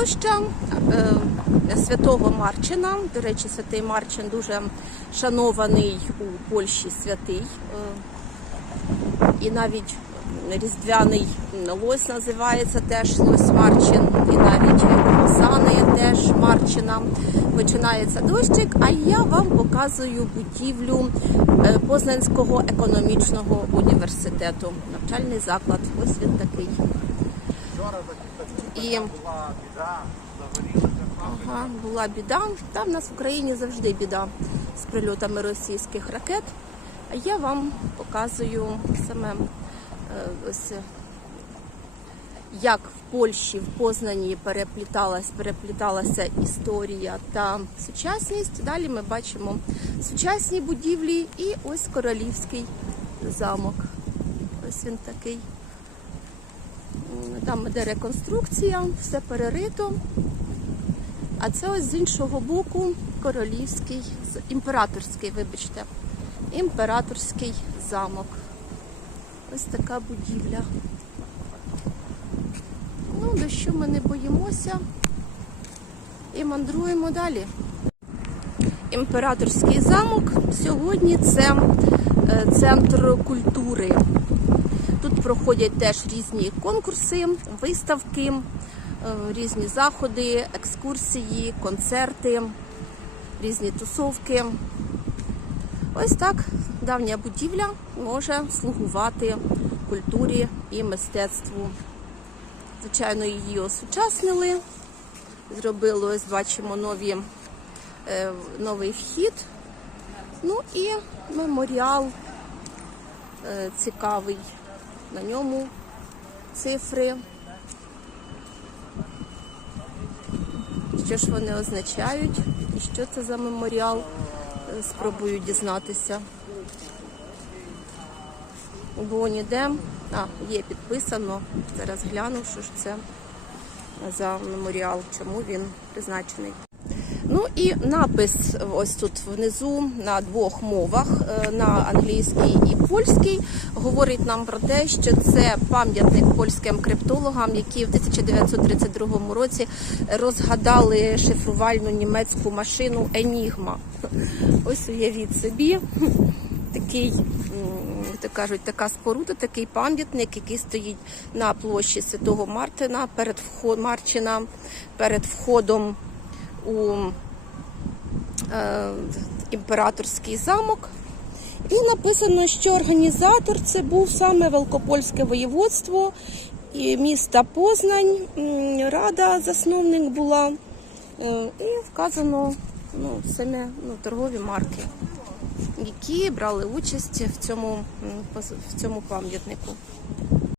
площа е, Святого Марчина. До речі, святий Марчин дуже шанований у Польщі святий. Е, І навіть різдвяний лось називається теж лось Марчин, і навіть сани теж Марчина. Починається дощик, а я вам показую будівлю е, Познанського економічного університету. Навчальний заклад. Ось він такий. І ага, була біда. Там в нас в Україні завжди біда з прильотами російських ракет. А я вам показую саме е, ось як в Польщі, в Познані перепліталась, перепліталася історія та сучасність. Далі ми бачимо сучасні будівлі і ось королівський замок. Ось він такий. Там іде реконструкція, все перерито. А це ось з іншого боку королівський, імператорський, вибачте, імператорський замок. Ось така будівля. Ну, дощу ми не боїмося і мандруємо далі. Імператорський замок сьогодні це е, центр культури. Проходять теж різні конкурси, виставки, е, різні заходи, екскурсії, концерти, різні тусовки. Ось так давня будівля може слугувати культурі і мистецтву. Звичайно, її осучаснили. Зробили, ось бачимо нові, е, новий вхід. Ну і меморіал е, цікавий. На ньому цифри. Що ж вони означають і що це за меморіал? Е, Спробую дізнатися. Бо ніде. А, є підписано. Зараз гляну, що ж це за меморіал, чому він призначений. Ну і напис ось тут внизу на двох мовах, е, на англійській і польській, говорить нам про те, що це пам'ятник польським криптологам, які в 1932 році розгадали шифрувальну німецьку машину Енігма. Ось уявіть собі такий, як кажуть, така споруда, такий пам'ятник, який стоїть на площі Святого Мартина перед вход, Марчина, перед входом у е, імператорський замок. І написано, що організатор це був саме Великопольське воєводство і міста Познань. Рада засновник була. Е, І вказано ну, самі ну, торгові марки, які брали участь в цьому, в цьому пам'ятнику.